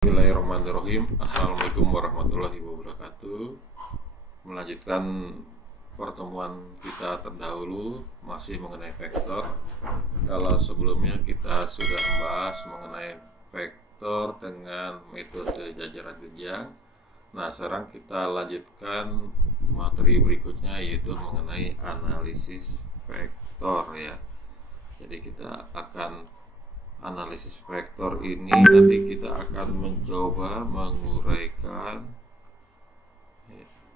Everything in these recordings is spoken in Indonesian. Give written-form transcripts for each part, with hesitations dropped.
Bismillahirrahmanirrahim. Assalamualaikum warahmatullahi wabarakatuh. Melanjutkan pertemuan kita terdahulu masih mengenai vektor. Kalau sebelumnya kita sudah membahas mengenai vektor dengan metode jajaran jenjang. Nah, sekarang kita lanjutkan materi berikutnya, yaitu mengenai analisis vektor ya. Jadi kita akan analisis vektor ini, nanti kita akan mencoba menguraikan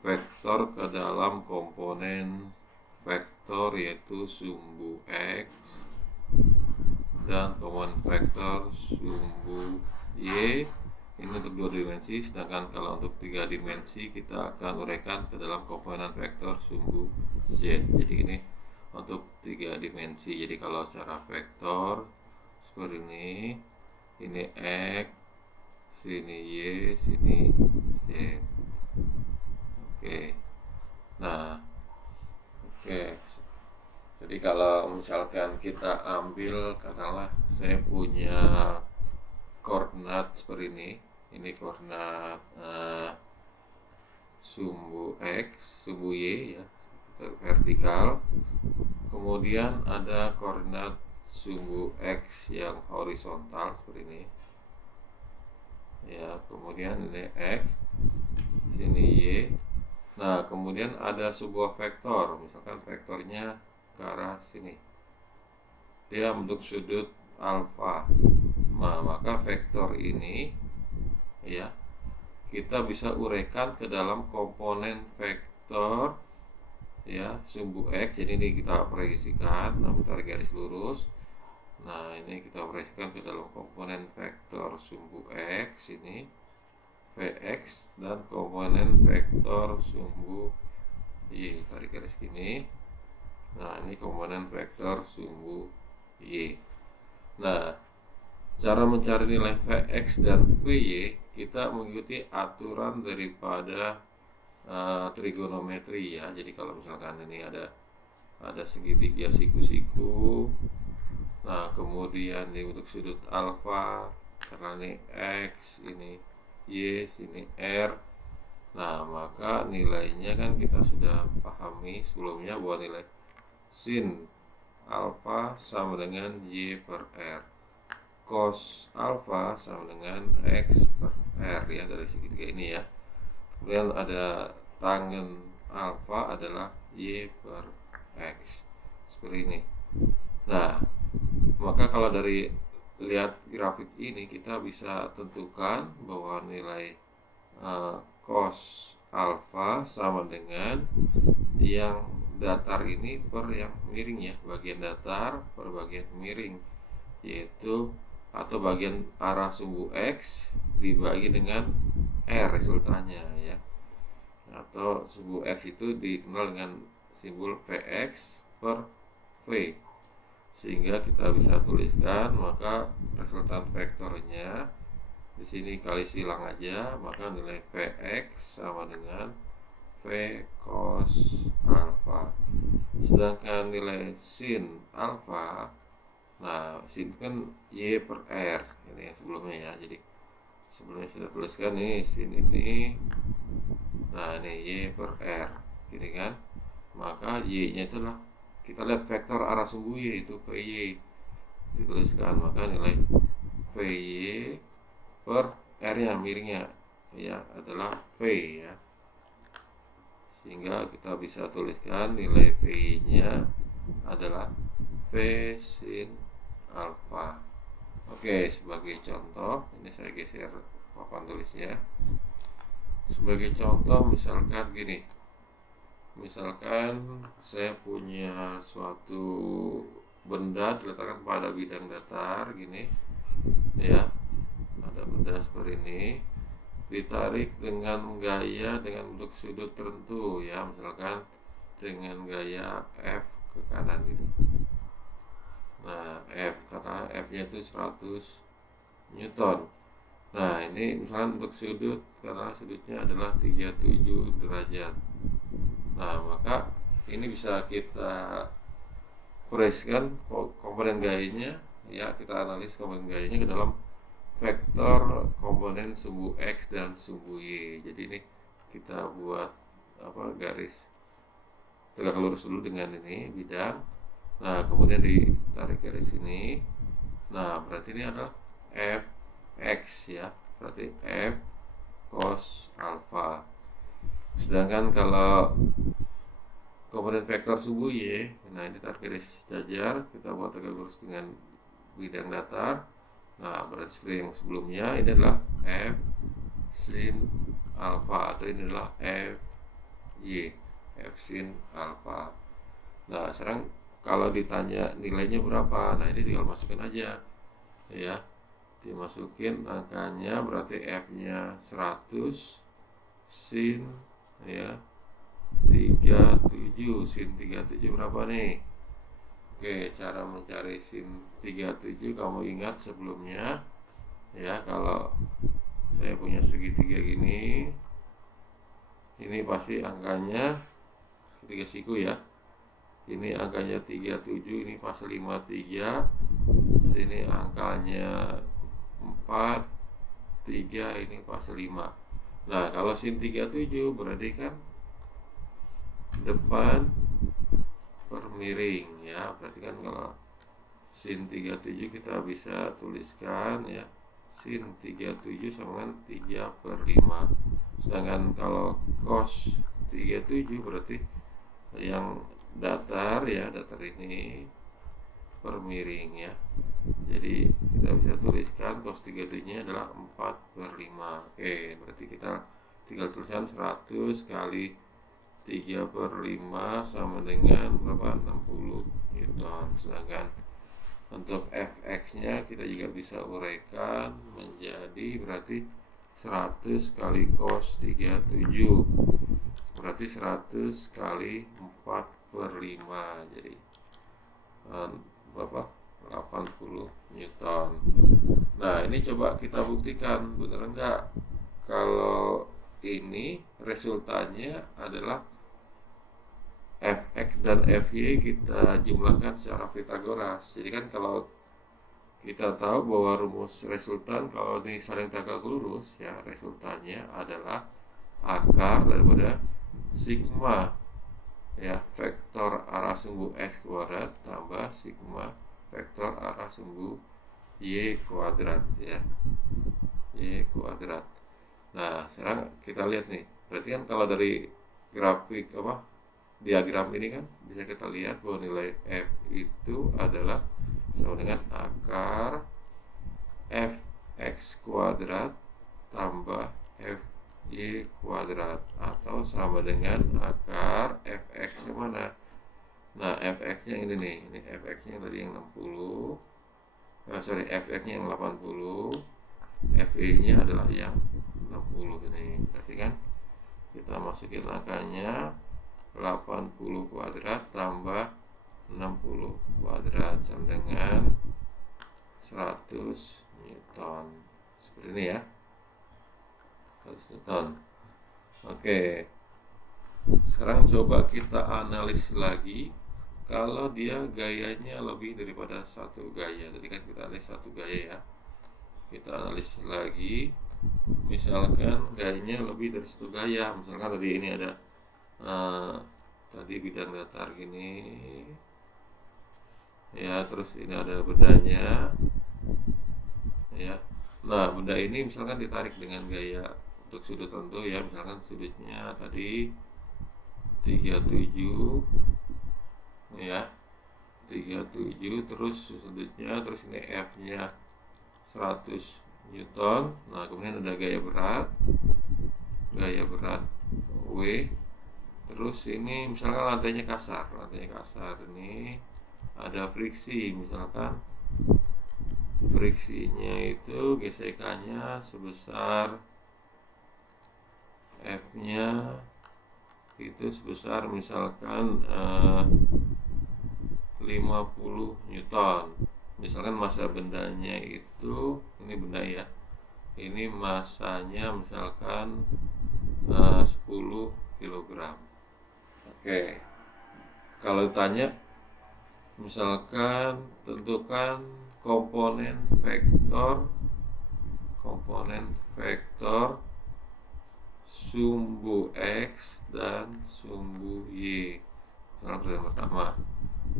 vektor ke dalam komponen vektor, yaitu sumbu X dan komponen vektor sumbu Y. Ini untuk 2 dimensi, sedangkan kalau untuk 3 dimensi kita akan uraikan ke dalam komponen vektor sumbu Z. Jadi ini untuk 3 dimensi. Jadi kalau secara vektor seperti ini X, sini Y, sini Z. Oke. Jadi kalau misalkan kita ambil, katakanlah saya punya koordinat seperti ini koordinat sumbu X, sumbu Y ya, vertikal. Kemudian ada koordinat sumbu X yang horizontal seperti ini ya, kemudian ini X, sini Y. Nah, kemudian ada sebuah vektor, misalkan vektornya ke arah sini, dia membentuk sudut alfa. Nah, maka vektor ini ya kita bisa uraikan ke dalam komponen vektor ya sumbu X. Jadi ini kita operasikan, tarik garis lurus. Nah, ini kita operasikan ke dalam komponen vektor sumbu X ini Vx, dan komponen vektor sumbu Y, tarik garis gini. Nah, ini komponen vektor sumbu Y. Nah, cara mencari nilai Vx dan Vy kita mengikuti aturan daripada trigonometri ya. Jadi kalau misalkan ini ada segitiga siku-siku, nah kemudian ini untuk sudut alfa, karena ini X, ini Y, sini R. Nah, maka nilainya kan kita sudah pahami sebelumnya bahwa nilai sin alfa sama dengan Y per R, cos alfa sama dengan X per R ya, dari segitiga ini ya. Kemudian ada tangen alfa adalah Y per X, seperti ini. Nah, maka kalau dari lihat grafik ini kita bisa tentukan bahwa nilai cos alfa sama dengan yang datar ini per yang miring ya, bagian datar per bagian miring, yaitu atau bagian arah sumbu X dibagi dengan R resultannya ya, atau sumbu X itu dikenal dengan simbol Vx per V, sehingga kita bisa tuliskan, maka resultan vektornya di sini kali silang aja, maka nilai Vx sama dengan V cos alfa. Sedangkan nilai sin alfa, nah sin kan Y per R, ini yang sebelumnya ya. Jadi sebelumnya sudah tuliskan nih sin ini, nah ini Y per R, gini kan. Maka Y nya itulah, kita lihat vektor arah sumbu Y itu Vy, dituliskan, maka nilai Vy per R nya miringnya ya adalah V ya, sehingga kita bisa tuliskan nilai V nya adalah V sin alfa. Oke, sebagai contoh ini saya geser papan tulisnya. Sebagai contoh misalkan gini, misalkan saya punya suatu benda diletakkan pada bidang datar gini ya, ada benda seperti ini ditarik dengan gaya dengan bentuk sudut tertentu ya, misalkan dengan gaya F ke kanan gitu. Nah, F karena F nya itu 100 Newton. Nah, ini misalkan untuk sudut, karena sudutnya adalah 37 derajat. Nah, maka ini bisa kita operasikan komponen gayanya ya, kita analis komponen gayanya ke dalam vektor komponen sumbu X dan sumbu Y. Jadi ini kita buat garis tegak lurus dulu dengan ini bidang. Nah, kemudian ditarik garis ini. Nah, berarti ini adalah fx ya. Berarti f cos alfa. Sedangkan kalau komponen vektor sumbu Y, nah ini tarik garis jajar, kita buat tegak lurus dengan bidang datar. Nah, berarti seperti yang sebelumnya, ini adalah f sin alfa, atau ini adalah f y, f sin alfa. Nah, sekarang kalau ditanya nilainya berapa, nah ini tinggal masukin aja ya, dimasukin angkanya, berarti f nya 100 sin ya 37. Sin 37 berapa nih? Oke, cara mencari sin 37 kamu ingat sebelumnya ya, kalau saya punya segitiga gini, ini pasti angkanya segitiga siku ya, ini angkanya 37, ini pas 53, sini angkanya 4, 3, ini pas 5. Nah, kalau sin 37 berarti kan depan per miring ya, berarti kan kalau sin 37 kita bisa tuliskan ya, sin 37 sama dengan 3/5. Sedangkan kalau cos 37 berarti yang datar ya, datar ini per miring ya. Jadi kita bisa tuliskan cos 37 nya adalah 4/5. Oke, berarti kita tinggal tulisan 100 kali 3/5 sama dengan berapa? 60 Newton. Sedangkan untuk fx nya kita juga bisa uraikan menjadi berarti 100 kali cos 37, berarti 100 kali 4/5, jadi berapa? 80 Newton. Nah, ini coba kita buktikan bener enggak kalau ini resultannya adalah fx dan fy kita jumlahkan secara Pythagoras. Jadi kan kalau kita tahu bahwa rumus resultan kalau ini saling tegak lurus ya, resultannya adalah akar daripada sigma ya, vektor arah sumbu x kuadrat tambah sigma vektor arah sumbu y kuadrat ya, y kuadrat. Nah, sekarang kita lihat nih, berarti kan kalau dari grafik diagram ini kan bisa kita lihat bahwa nilai f itu adalah sama dengan akar fx kuadrat tambah fy kuadrat, atau sama dengan akar fx yang mana? Nah, fx nya ini nih, ini fx nya tadi yang 60, fx nya yang 80, fy nya adalah yang 60 ini. Berarti kan kita masukin angkanya 80 kuadrat tambah 60 kuadrat sama dengan 100 Newton. Seperti ini ya, 100 Newton. Oke, sekarang coba kita analis lagi kalau dia gayanya lebih daripada satu gaya. Tadi kan kita analis satu gaya ya, kita analis lagi misalkan gayanya lebih dari satu gaya. Misalkan tadi ini ada tadi bidang datar gini ya, terus ini ada bedanya ya. Nah, benda ini misalkan ditarik dengan gaya untuk sudut tertentu ya, misalkan sudutnya tadi 37 ya, 37, terus sudutnya, terus ini F nya 100 Newton. Nah, kemudian ada gaya berat W, terus ini misalkan lantainya kasar ini ada friksi, misalkan friksinya itu gesekannya sebesar F nya itu sebesar misalkan 50 Newton. Misalkan massa bendanya itu, ini benda ya, ini massanya misalkan 10 kg. Oke, kalau ditanya misalkan tentukan komponen vektor komponen vektor sumbu X dan sumbu Y. Misalnya pertanyaan pertama.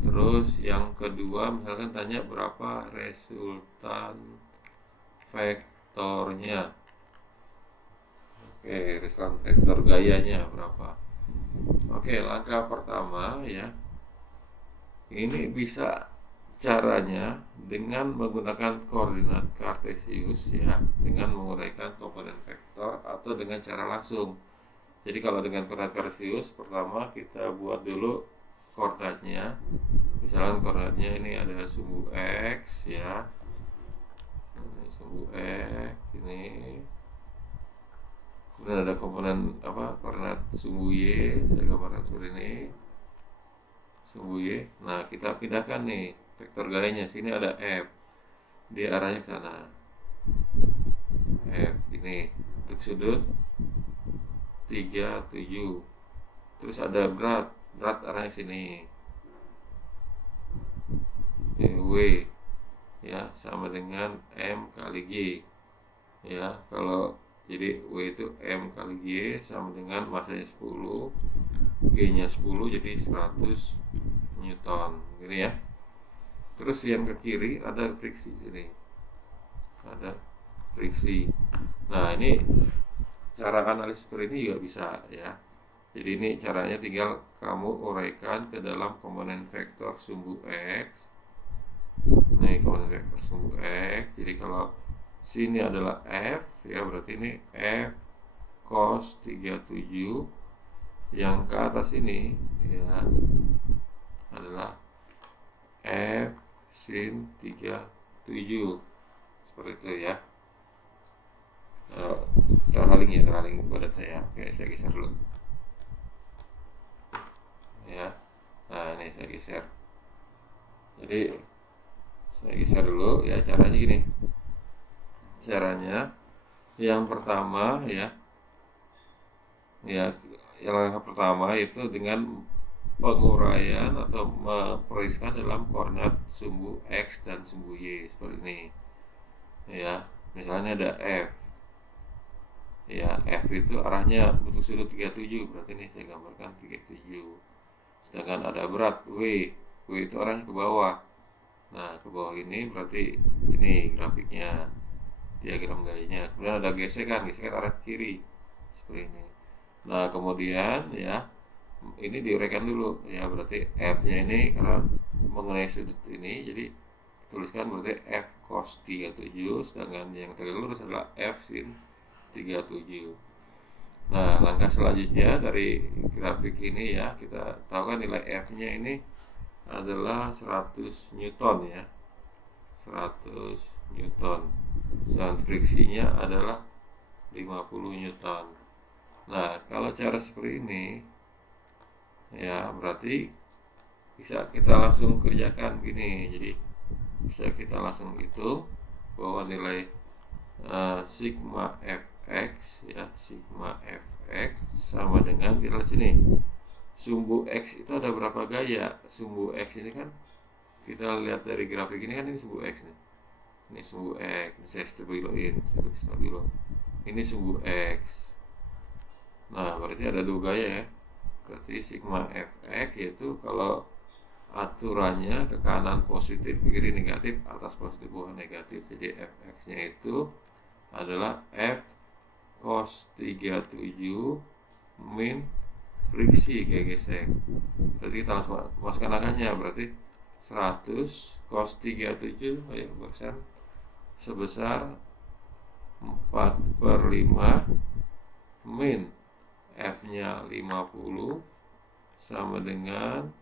Terus yang kedua misalkan tanya berapa resultan vektornya. Oke, resultan vektor gayanya berapa. Oke, langkah pertama ya. Ini bisa caranya dengan menggunakan koordinat kartesius ya, dengan menguraikan komponen vektor atau dengan cara langsung. Jadi kalau dengan koordinat kartesius, pertama kita buat dulu koordinatnya. Misalnya koordinatnya ini ada sumbu X ya, ini sumbu X ini, kemudian ada komponen koordinat sumbu Y, saya gambarkan seperti ini, sumbu Y. Nah kita pindahkan nih vektor gayanya, sini ada F, dia arahnya ke sana, F ini untuk sudut 37. Terus ada berat arahnya sini, W ya, sama dengan M kali G ya. Kalau jadi W itu M kali G sama dengan masanya 10, G nya 10, jadi 100 Newton gini ya. Terus yang ke kiri ada friksi sini, ada friksi. Nah ini cara analisis seperti ini juga bisa ya. Jadi ini caranya tinggal kamu uraikan ke dalam komponen vektor sumbu X. Nih komponen vektor sumbu X. Jadi kalau sini adalah F ya, berarti ini F cos 37. Yang ke atas ini ya adalah F sin 37. Seperti itu ya. Terhaling badan saya. Oke, saya geser dulu ya. Nah ini saya geser, jadi saya geser dulu ya. Caranya gini, caranya yang pertama ya yang langkah pertama itu dengan penguraian atau memperoleskan dalam koordinat sumbu X dan sumbu Y seperti ini ya. Misalnya ada F ya, F itu arahnya untuk sudut 37, berarti ini saya gambarkan 37. Sedangkan ada berat W itu arahnya ke bawah. Nah ke bawah ini berarti ini grafiknya, diagram gayanya. Kemudian ada gesekan arah kiri seperti ini. Nah kemudian ya ini diuraikan dulu ya, berarti F nya ini karena mengenai sudut ini, jadi tuliskan berarti F cos 37, sedangkan yang tegak lurus adalah F sin 37. Nah langkah selanjutnya dari grafik ini ya, kita tahu kan nilai F nya ini adalah 100 Newton ya, 100 Newton, dan friksinya adalah 50 Newton. Nah kalau cara seperti ini ya, berarti bisa kita langsung kerjakan gini. Jadi bisa kita langsung hitung bahwa nilai sigma fx ya, sigma fx sama dengan, kita lihat sini sumbu X itu ada berapa gaya. Sumbu X ini kan kita lihat dari grafik ini kan, ini sumbu X nih, ini sumbu X, ini saya stabiloin, ini sumbu X. Nah berarti ada dua gaya ya, berarti sigma fx yaitu kalau aturannya ke kanan positif, ke kiri negatif, atas positif, bawah negatif. Jadi fx nya itu adalah F cos 37 min friksi kayak gesek. Berarti kita langsung masukkan angkanya, berarti 100 cos 37 ya, persen sebesar 4/5 min F nya 50 sama dengan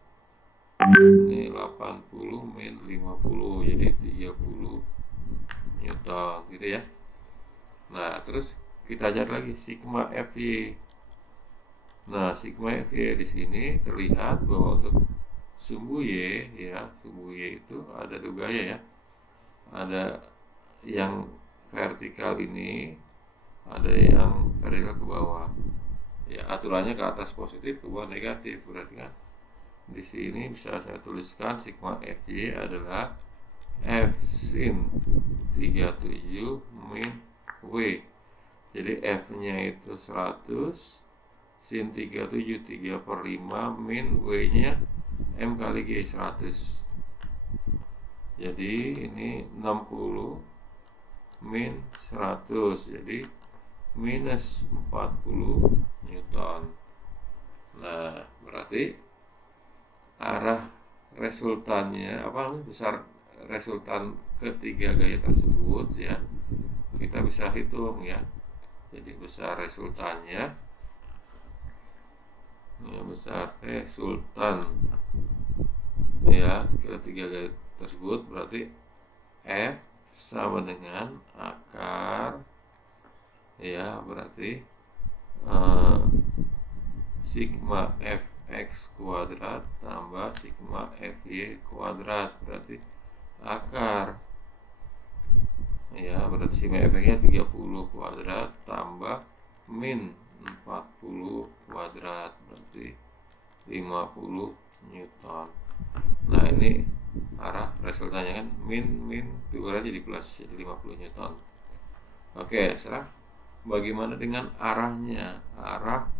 ini 80 min 50, jadi 30 Newton gitu ya. Nah terus kita cari lagi sigma Fy. Nah sigma Fy di sini terlihat bahwa untuk sumbu Y ya, sumbu Y itu ada dua gaya ya, ada yang vertikal ini, ada yang vertikal ke bawah ya. Aturannya ke atas positif, ke bawah negatif. Berarti kan di sini bisa saya tuliskan sigma Fy adalah F sin 37 min W. Jadi F nya itu 100, sin 37 3/5 min W nya M kali G 100. Jadi ini 60 min 100, jadi minus 40 Newton. Nah, berarti arah resultannya besar resultan ketiga gaya tersebut ya, kita bisa hitung ya. Jadi besar resultannya ya, besar resultan ya ketiga gaya tersebut berarti F sama dengan akar ya, berarti sigma fx kuadrat tambah sigma fy kuadrat, berarti akar ya, berarti sigma fx nya 30 kuadrat tambah min 40 kuadrat, berarti 50 Newton. Nah, ini arah resultannya kan, min dikurangi jadi plus, jadi 50 Newton. Oke, sekarang bagaimana dengan arahnya? Arah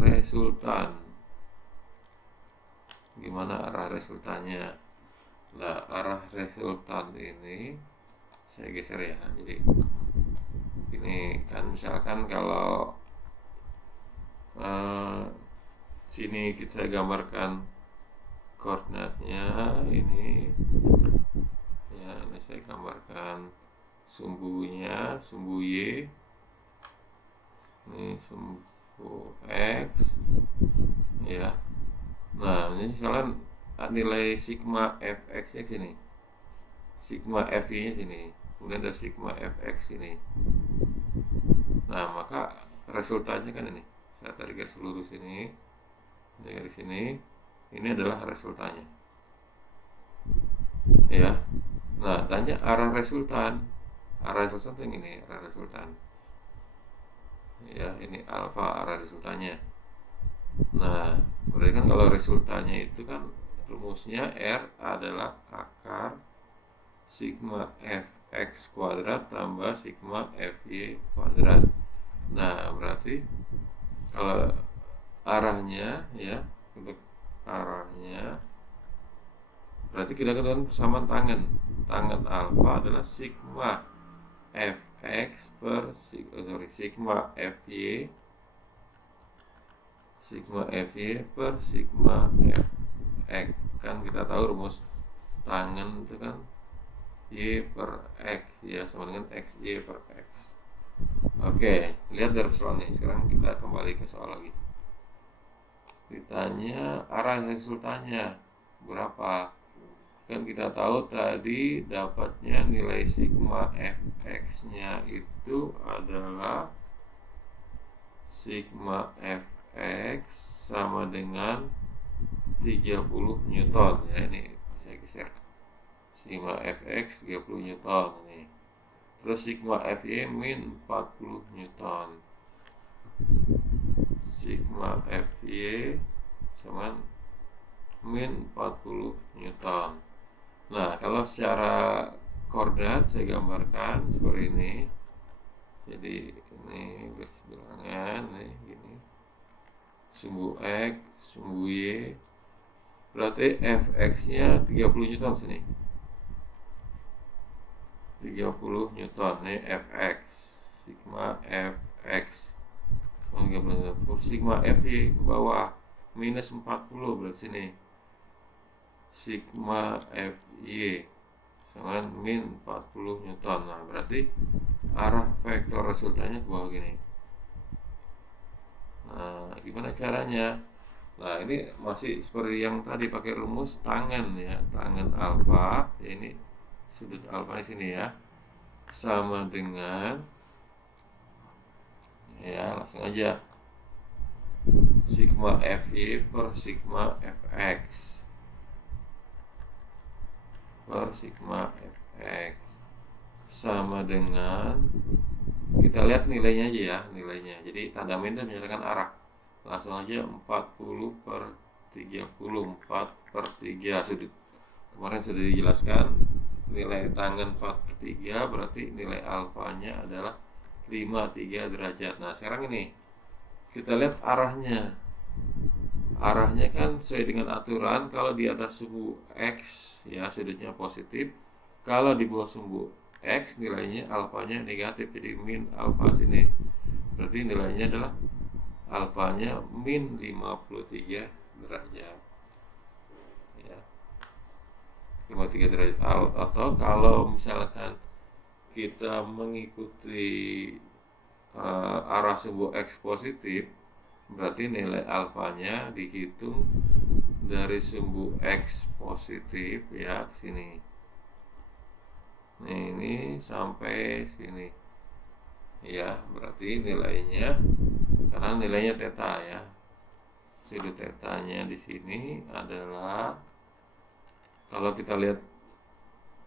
resultan. Gimana arah resultannya? Nah, arah resultan ini saya geser ya. Jadi ini kan misalkan kalau sini kita gambarkan koordinatnya ini ya, ini saya gambarkan sumbunya, sumbu Y, ini sumbu X ya. Nah, ini misalkan nilai sigma fx nya sini, sigma fy nya sini, kemudian ada sigma fx ini. Nah, maka resultannya kan ini, saya tarik garis lurus ini garis ini adalah resultannya ya. Nah, tanya arah resultan yang ini, arah resultan ya, ini alfa arah resultannya. Nah, berarti kan kalau resultannya itu kan rumusnya R adalah akar sigma fx kuadrat tambah sigma fy kuadrat. Nah, berarti kalau arahnya ya, untuk arahnya berarti kita ketahui persamaan tangan alfa adalah sigma fx per sigma fy per sigma fx. Kan kita tahu rumus tangan itu kan y per x ya, sama dengan xy per x. Oke, lihat dari persoalan ini. Sekarang kita kembali ke soal lagi. Ditanya arah resultannya berapa. Kan kita tahu tadi dapatnya nilai sigma fx nya itu adalah sigma fx sama dengan 30 Newton ya, ini saya geser. Sigma fx 30 Newton ini. Terus sigma fy min 40 Newton. Sigma fy sama min 40 Newton. Nah, kalau secara koordinat saya gambarkan seperti ini. Jadi ini garis bilangan nih, gini. Sumbu X, sumbu Y. Berarti fx-nya 30 Newton sini. 30 Newton nih fx. Sigma fx sama 30 Newton. Sigma fy ke bawah minus 40, berarti sini. Sigma fy sama min 40 Newton. Nah, berarti arah vektor resultannya ke bawah gini. Nah, gimana caranya? Nah, ini masih seperti yang tadi, pakai rumus tangan ya, tangan alfa ya, ini sudut alfa di sini ya, sama dengan ya, langsung aja sigma fy per sigma fx per sigma fx sama dengan, kita lihat nilainya aja ya, nilainya. Jadi tanda min itu menyatakan arah. Langsung aja 40 per 30, 4 per 3 sudut. Kemarin sudah dijelaskan nilai tangen 4/3, berarti nilai alfanya adalah 53 derajat. Nah sekarang ini kita lihat arahnya. Arahnya kan sesuai dengan aturan, kalau di atas sumbu X ya sudutnya positif, kalau di bawah sumbu X nilainya alfanya negatif, jadi min alfa sini. Berarti nilainya adalah alfanya min 53 derajat ya, 53 derajat. Atau kalau misalkan kita mengikuti arah sumbu X positif, berarti nilai alfanya dihitung dari sumbu X positif ya ke sini. Ini sampai sini ya, berarti nilainya, karena nilainya theta ya, sudut tetanya di sini adalah, kalau kita lihat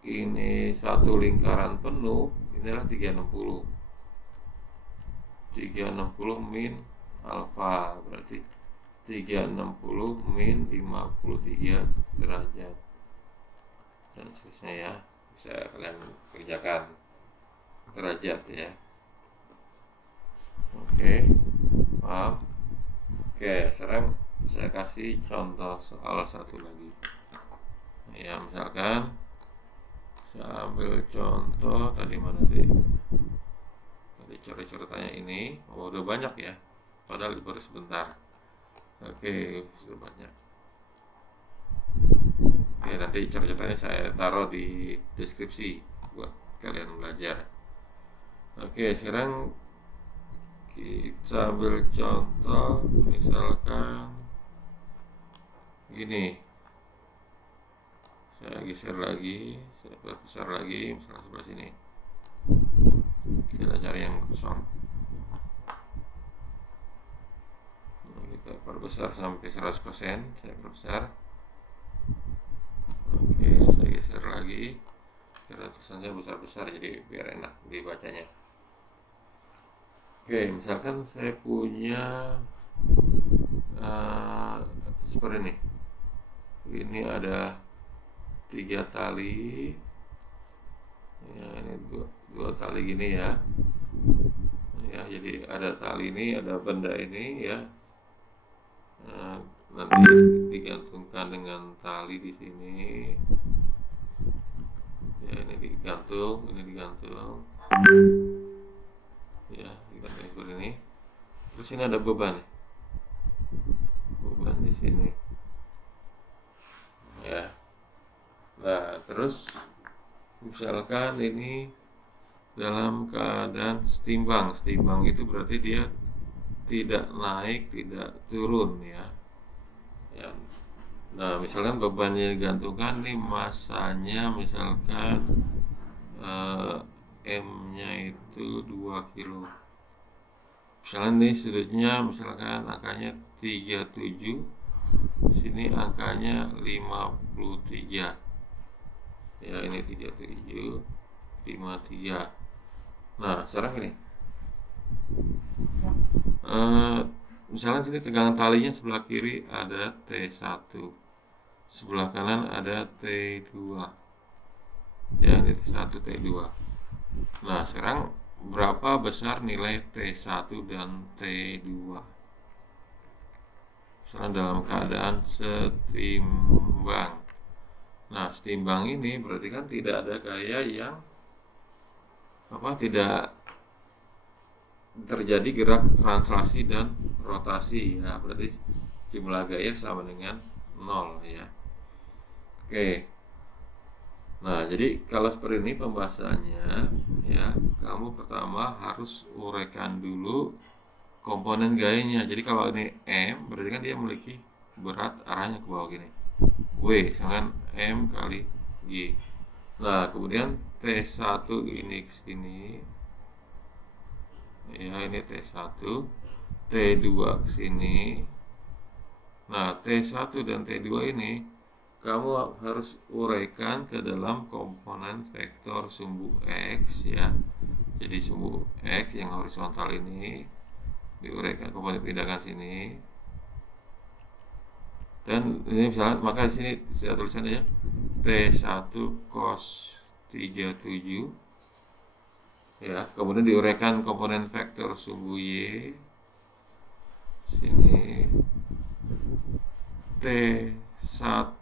ini satu lingkaran penuh, inilah 360 min alfa, berarti 360 min 53 derajat, dan seterusnya ya, bisa kalian kerjakan derajat ya. Oke, paham? Oke, sekarang saya kasih contoh soal satu lagi ya. Misalkan saya ambil contoh tadi, mana tadi coret-coretannya ini. Udah banyak ya, padahal baru sebentar. Oke, sudah banyak. Oke, nanti coret-coretannya saya taruh di deskripsi buat kalian belajar. Oke, sekarang kita ambil contoh, misalkan gini. Saya geser lagi, saya besar lagi, misalnya sebelah sini. Kita cari yang kosong. Kita perbesar sampai 100%, saya perbesar. Oke, saya geser lagi. Karena tulisannya besar-besar, jadi biar enak dibacanya. Oke, misalkan saya punya seperti ini. Ini ada 3 tali ya, ini dua tali gini ya. Jadi ada tali ini, ada benda ini ya, nanti digantungkan dengan tali di sini ya, ini digantung ya, digantung seperti ini. Terus ini ada beban di sini ya. Nah, terus misalkan ini dalam keadaan setimbang itu berarti dia tidak naik, tidak turun ya. Nah, misalkan bebannya digantungkan nih, masanya misalkan M-nya itu 2 kilo. Misalkan nih sudutnya misalkan angkanya 37, sini angkanya 53 ya, ini 37, 53. Nah sekarang ini misalnya sini tegangan talinya sebelah kiri ada T1, sebelah kanan ada T2 ya, ini T1, T2. Nah sekarang berapa besar nilai T1 dan T2 misalnya dalam keadaan setimbang? Nah setimbang ini berarti kan tidak ada gaya yang tidak terjadi gerak translasi dan rotasi ya, berarti jumlah gaya sama dengan 0 ya. Oke, nah jadi kalau seperti ini pembahasannya ya, kamu pertama harus uraikan dulu komponen gayanya. Jadi kalau ini M berarti kan dia memiliki berat arahnya ke bawah gini, W misalkan M kali G. Nah kemudian T1 ini ke sini ya, ini T1, T2 ke sini. Nah T1 dan T2 ini kamu harus uraikan ke dalam komponen vektor sumbu X ya. Jadi sumbu X yang horizontal ini diuraikan, komponen pindahkan sini. Dan ini misalnya, maka di sini saya tulisan aja T1 cos 37 ya. Kemudian diuraikan komponen vektor sumbu Y sini T1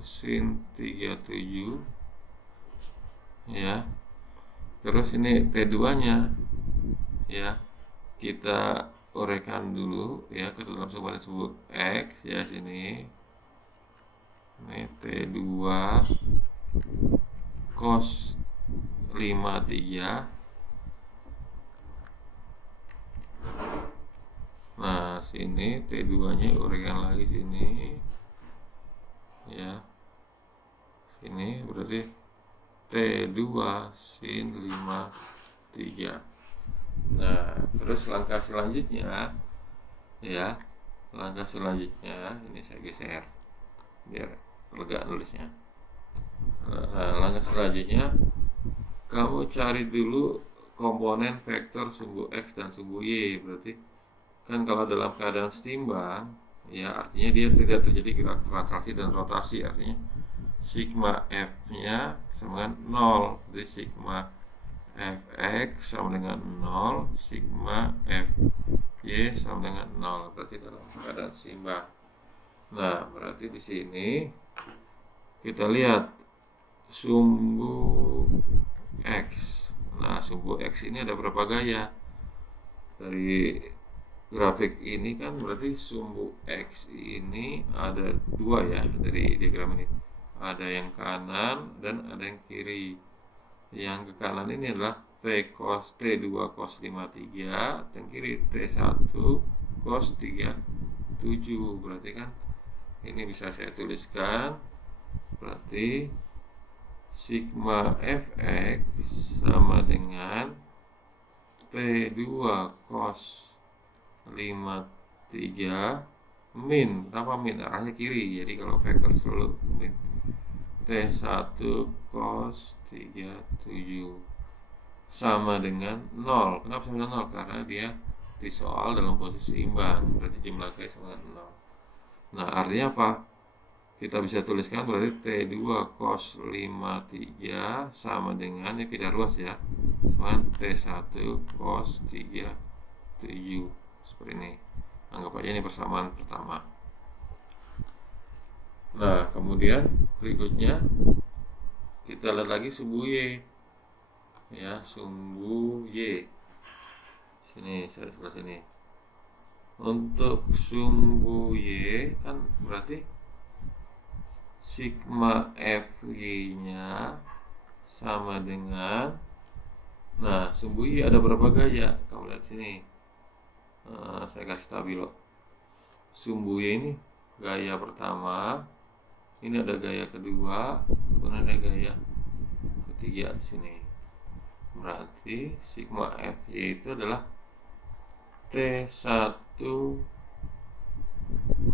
sin 37 ya. Terus ini T2 nya ya, kita uraikan dulu ya ke dalam komponen sumbu X ya. Sini ini T2 cos 53. Nah, sini T2 nya uraikan lagi sini ya. Sini berarti T2 sin 53. Nah, terus langkah selanjutnya ya, langkah selanjutnya ini saya geser biar lega nulisnya. Nah, langkah selanjutnya kamu cari dulu komponen vektor sumbu X dan sumbu Y. Berarti kan kalau dalam keadaan setimbang ya, artinya dia tidak terjadi gerak retraksi dan rotasi, artinya sigma F nya sama dengan 0. Jadi sigma Fx sama dengan 0, sigma Fy sama dengan 0. Berarti dalam keadaan seimbang. Nah, berarti di sini kita lihat sumbu X. Nah, sumbu X ini ada berapa gaya? Dari grafik ini kan berarti sumbu X ini ada 2 ya, dari diagram ini. Ada yang kanan dan ada yang kiri. Yang ke kanan ini adalah T2 cos 53, dan kiri T1 cos 37. Berarti kan ini bisa saya tuliskan, berarti sigma Fx sama dengan T2 cos 53 min, kenapa min? Arahnya kiri, jadi kalau vektor selalu min. T1 cos 37 sama dengan 0. Kenapa sama dengan 0? Karena dia di soal dalam posisi imbang, berarti jumlah K sama dengan 0. Nah, artinya apa? Kita bisa tuliskan berarti T2 cos 53 sama dengan, ini pindah ruas ya, sama T1 cos 37. Seperti ini. Anggap aja ini persamaan pertama. Nah, kemudian berikutnya kita lihat lagi sumbu Y ya, sumbu Y sini, saya sebelah sini. Untuk sumbu Y kan berarti sigma Fy nya sama dengan, nah sumbu Y ada berapa gaya? Kamu lihat sini, saya kasih stabilo. Sumbu Y ini gaya pertama, ini ada gaya kedua, kemudian ada gaya ketiga di sini. Berarti sigma Fy itu adalah T1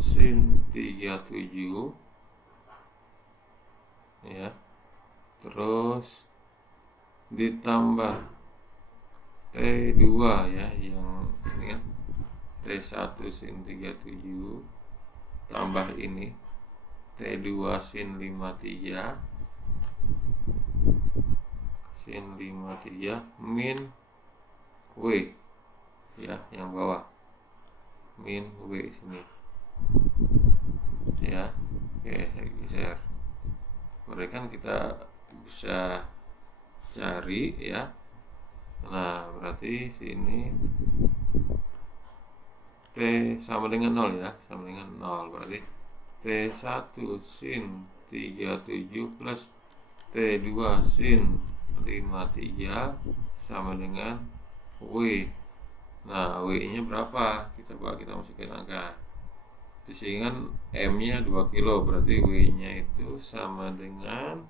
sin 37 ya, terus ditambah T2 ya, yang ini kan T1 sin 37 tambah ini T2 sin 53 min W ya, yang bawah min W sini ya. Oke, saya geser. Berarti kan kita bisa cari ya. Nah, berarti sini T sama dengan 0 ya, sama dengan 0. Berarti T1 sin 37 plus T2 sin 53 sama dengan W. Nah, W nya berapa? Kita masukin angka. Di sini kan M nya 2 kilo, berarti W nya itu sama dengan,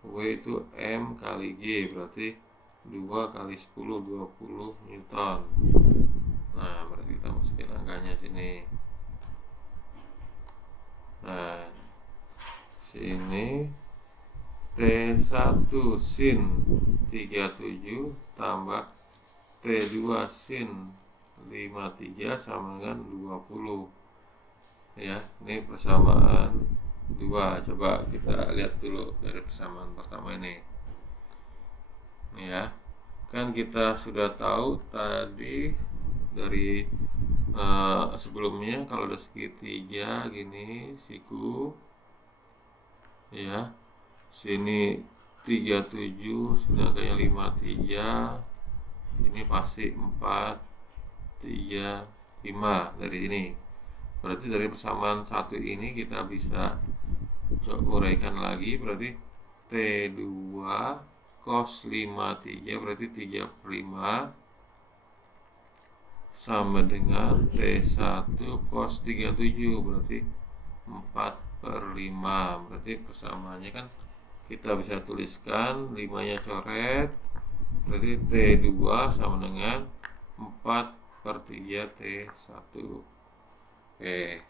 W itu M kali G, berarti 2 kali 10, 20 Newton. Nah, berarti kita masukin angkanya sini. Nah, sini T1 sin 37 tambah T2 sin 53 sama dengan 20 ya. Ini persamaan 2. Coba kita lihat dulu dari persamaan pertama ini. Ya, kan kita sudah tahu tadi dari sebelumnya kalau ada segitiga gini siku, ya, sini 37, sini angkanya 53, ini pasti 4, 3, 5 dari ini. Berarti dari persamaan satu ini kita bisa uraikan lagi, berarti T2 cos 53 berarti 3/5 sama dengan T1 cos 37 berarti 4/5. Berarti persamaannya kan kita bisa tuliskan 5 nya coret, berarti T2 sama dengan 4/3 T1. Oke.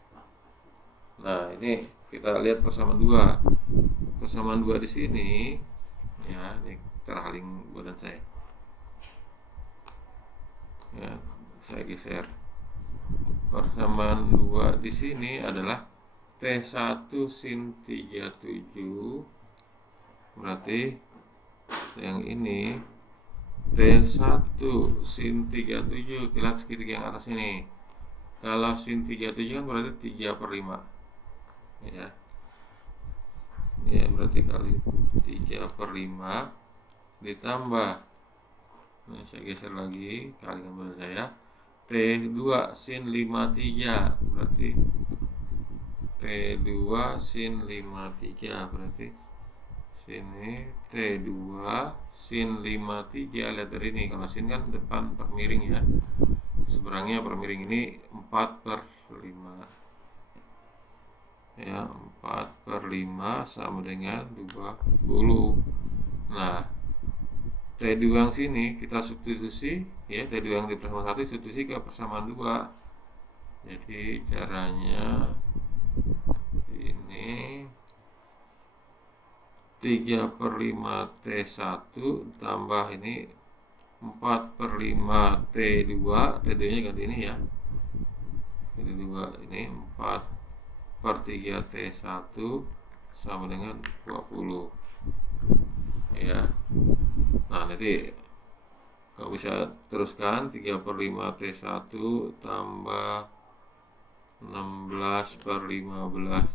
Nah, ini kita lihat persamaan 2. Persamaan 2 di sini, ya, ini terhaling badan saya. Ya, saya geser. Persamaan 2 di sini adalah T1 sin 37 berarti yang ini T1 sin 37, kita lihat segitiga yang atas ini. Kalau sin 37 kan berarti 3/5. Ya. Ya, berarti kali 3/5 ditambah, nah saya geser lagi, kali dengan saya T2 sin 53 berarti T2 sin 53 berarti sini T2 sin 53, lihat dari ini, kalau sin kan depan per miring ya, seberangnya per miring, ini 4/5 ya, 4/5 sama dengan 20. Nah, T2 yang sini kita substitusi ya, T2 yang di persamaan 1 substitusi ke persamaan 2. Jadi caranya ini 3/5 T1 tambah ini 4/5 T2, T2 nya ganti ini ya, T2 ini 4/3 T1 sama dengan 20 ya. Nah, nanti kalau bisa teruskan 3/5 T1 tambah 16/15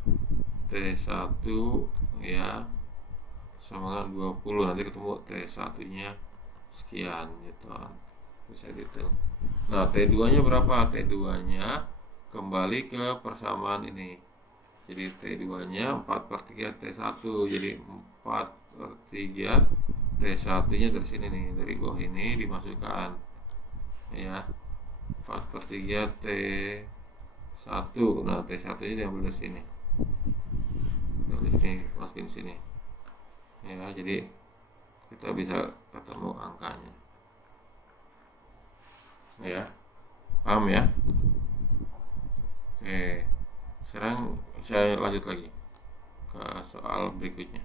T1 ya sama dengan 20, nanti ketemu T1 nya sekian Newton, bisa gitu. Nah, T2 nya berapa? T2 nya kembali ke persamaan ini, jadi T2 nya 4/3 T1, jadi 4/3 T1 nya dari sini nih, dari bawah ini dimasukkan ya, 4/3 T1. Nah, T1 nya diambil dari sini, dari sini masukin sini ya, jadi kita bisa ketemu angkanya ya, paham ya. Oke, sekarang saya lanjut lagi ke soal berikutnya.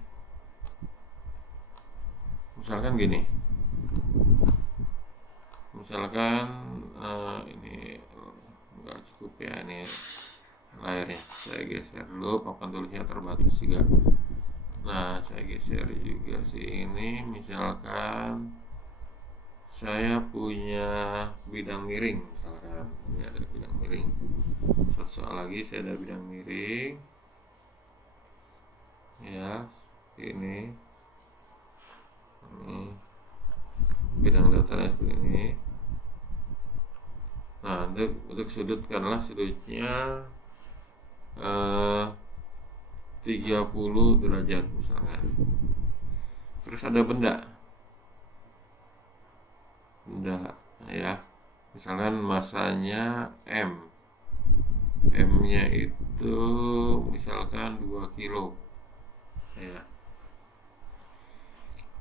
Misalkan gini, misalkan ini enggak cukup ya, ini layarnya saya geser dulu, papan tulisnya terbatas juga. Nah, saya geser juga sini. Misalkan saya punya bidang miring, misalkan ini ada bidang miring. Satu soal lagi, saya ada bidang miring ya, ini bidang datarnya seperti ini. Nah, untuk sudutkanlah sudutnya 30 derajat misalkan. Terus ada benda ya, misalkan masanya M nya itu misalkan 2 kilo ya.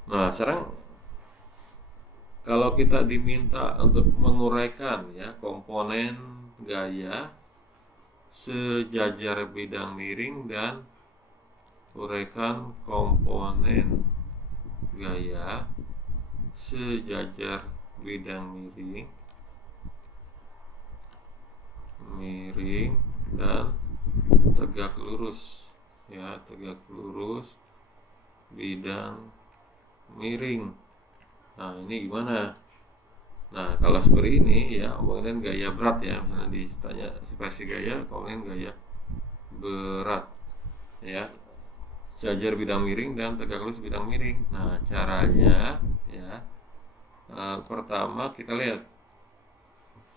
Nah, sekarang kalau kita diminta untuk menguraikan ya komponen gaya sejajar bidang miring dan uraikan komponen gaya sejajar bidang miring dan tegak lurus ya, tegak lurus bidang miring. Nah ini gimana? Nah kalau seperti ini ya ngomongin gaya berat ya, misalnya ditanya spesifikasi gaya, ngomongin gaya berat ya, sejajar bidang miring dan tegak lurus bidang miring. Nah caranya ya, pertama kita lihat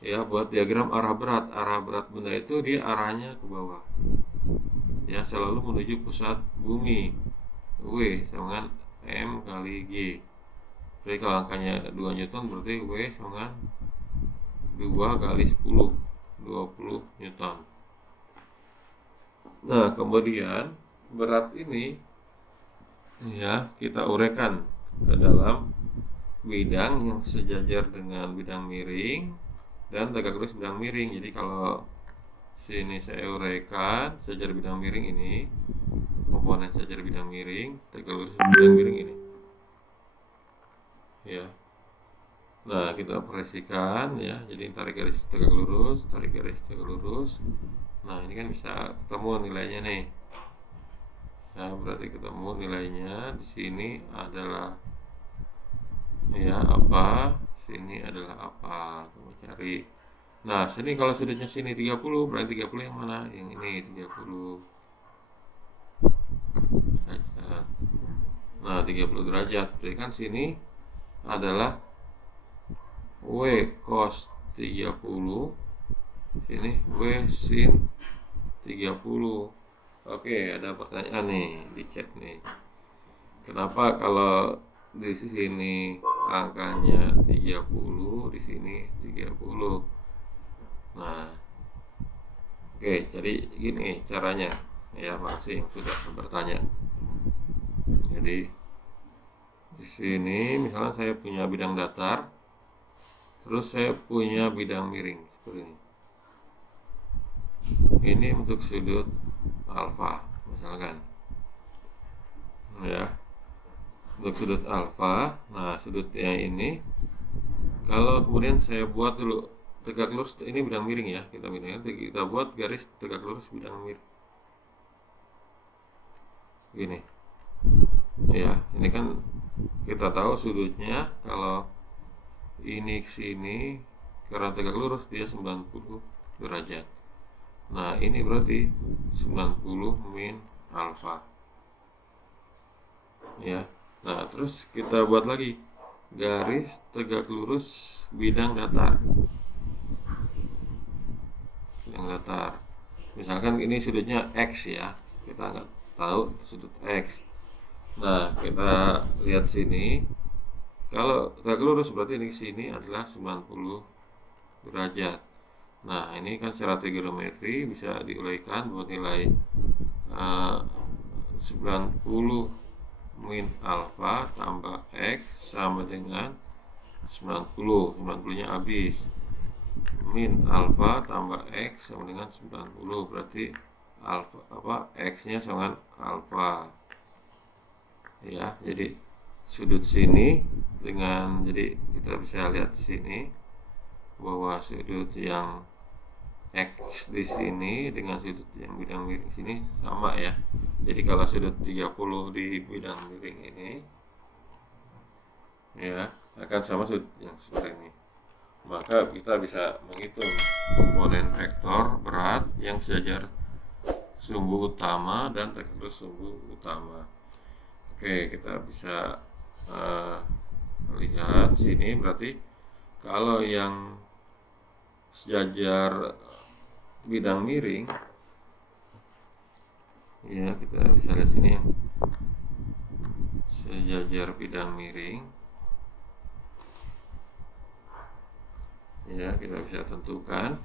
ya, buat diagram arah berat. Arah berat benda itu dia arahnya ke bawah ya, selalu menuju pusat bumi. W sama dengan M kali G. Jadi kalau angkanya 2 Newton berarti W sama dengan 2 kali 10, 20 Newton. Nah kemudian berat ini ya kita uraikan ke dalam bidang yang sejajar dengan bidang miring dan tegak lurus bidang miring. Jadi kalau sini saya uraikan sejajar bidang miring ini, komponen sejajar bidang miring, tegak lurus bidang miring ini ya. Nah kita operasikan ya, jadi tarik garis tegak lurus, tarik garis tegak lurus. Nah ini kan bisa ketemu nilainya nih. Nah berarti ketemu nilainya. Di sini adalah ya apa, sini adalah apa, kamu cari. Nah sini kalau sudutnya sini 30, berarti 30 yang mana? Yang ini 30 derajat. Nah 30 derajat, berarti kan sini adalah W cos 30, sini W sin 30. Oke, ada pertanyaan nih di chat nih. Kenapa kalau di sini angkanya 30, di sini 30? Nah, oke, jadi gini caranya. Ya, makasih sudah bertanya. Jadi di sini misalnya saya punya bidang datar, terus saya punya bidang miring seperti ini. Ini untuk sudut alfa misalkan. Ya. Untuk sudut alfa, nah sudutnya ini kalau kemudian saya buat dulu tegak lurus, ini bidang miring ya, kita buat garis tegak lurus bidang miring gini ya. Ini kan kita tahu sudutnya kalau ini ke sini karena tegak lurus dia 90 derajat. Nah ini berarti 90 min alfa ya. Nah terus kita buat lagi garis tegak lurus bidang datar. Misalkan ini sudutnya X ya, kita nggak tahu sudut X. Nah kita lihat sini, kalau tegak lurus berarti ini sini adalah 90 derajat. Nah ini kan secara trigonometri bisa diuraikan buat nilai 90 min alfa tambah X sama dengan 90 nya habis, min alfa tambah X sama dengan 90, berarti alfa X nya sama dengan alfa ya. Jadi sudut sini dengan, jadi kita bisa lihat di sini bahwa sudut yang X di sini dengan sudut yang bidang miring sini sama ya. Jadi kalau sudut 30 di bidang miring ini ya akan sama sudut yang seperti ini. Maka kita bisa menghitung komponen vektor berat yang sejajar sumbu utama dan tegak lurus sumbu utama. Oke, kita bisa lihat sini, berarti kalau yang sejajar bidang miring ya, kita bisa lihat sini yang sejajar bidang miring ya, kita bisa tentukan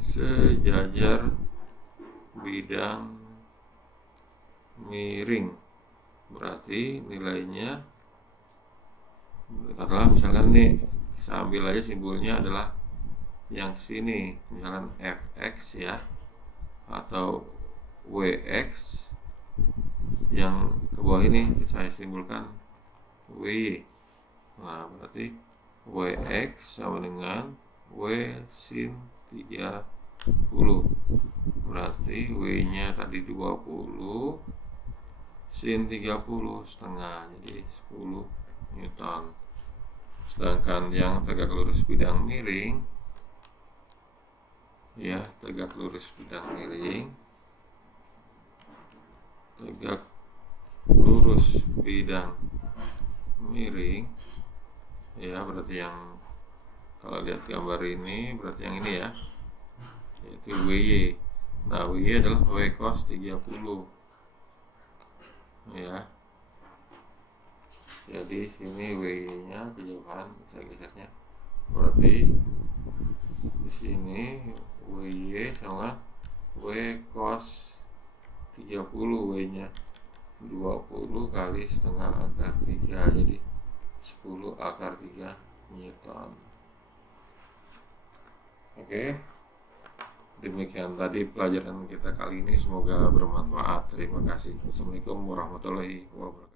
sejajar bidang miring berarti nilainya katakanlah misalkan nih, kita ambil aja simbolnya adalah yang sini, misalkan fx ya, atau wx, yang ke bawah ini saya simbolkan wy. Nah berarti wx sama dengan w sin 30, berarti W nya tadi 20, sin 30 setengah, jadi 10 Newton. Sedangkan yang tegak lurus bidang miring, ya, tegak lurus bidang miring, tegak lurus bidang miring, ya, berarti yang kalau lihat gambar ini berarti yang ini ya, yaitu WY. Nah, WY adalah W cos 30, ya. Jadi sini WY nya kejauhan, bisa gesernya, berarti di sini WY sama W cos 30, W nya 20 kali setengah akar 3, jadi 10 akar 3 Newton. Oke, demikian tadi pelajaran kita kali ini, semoga bermanfaat. Terima kasih. Assalamualaikum warahmatullahi wabarakatuh.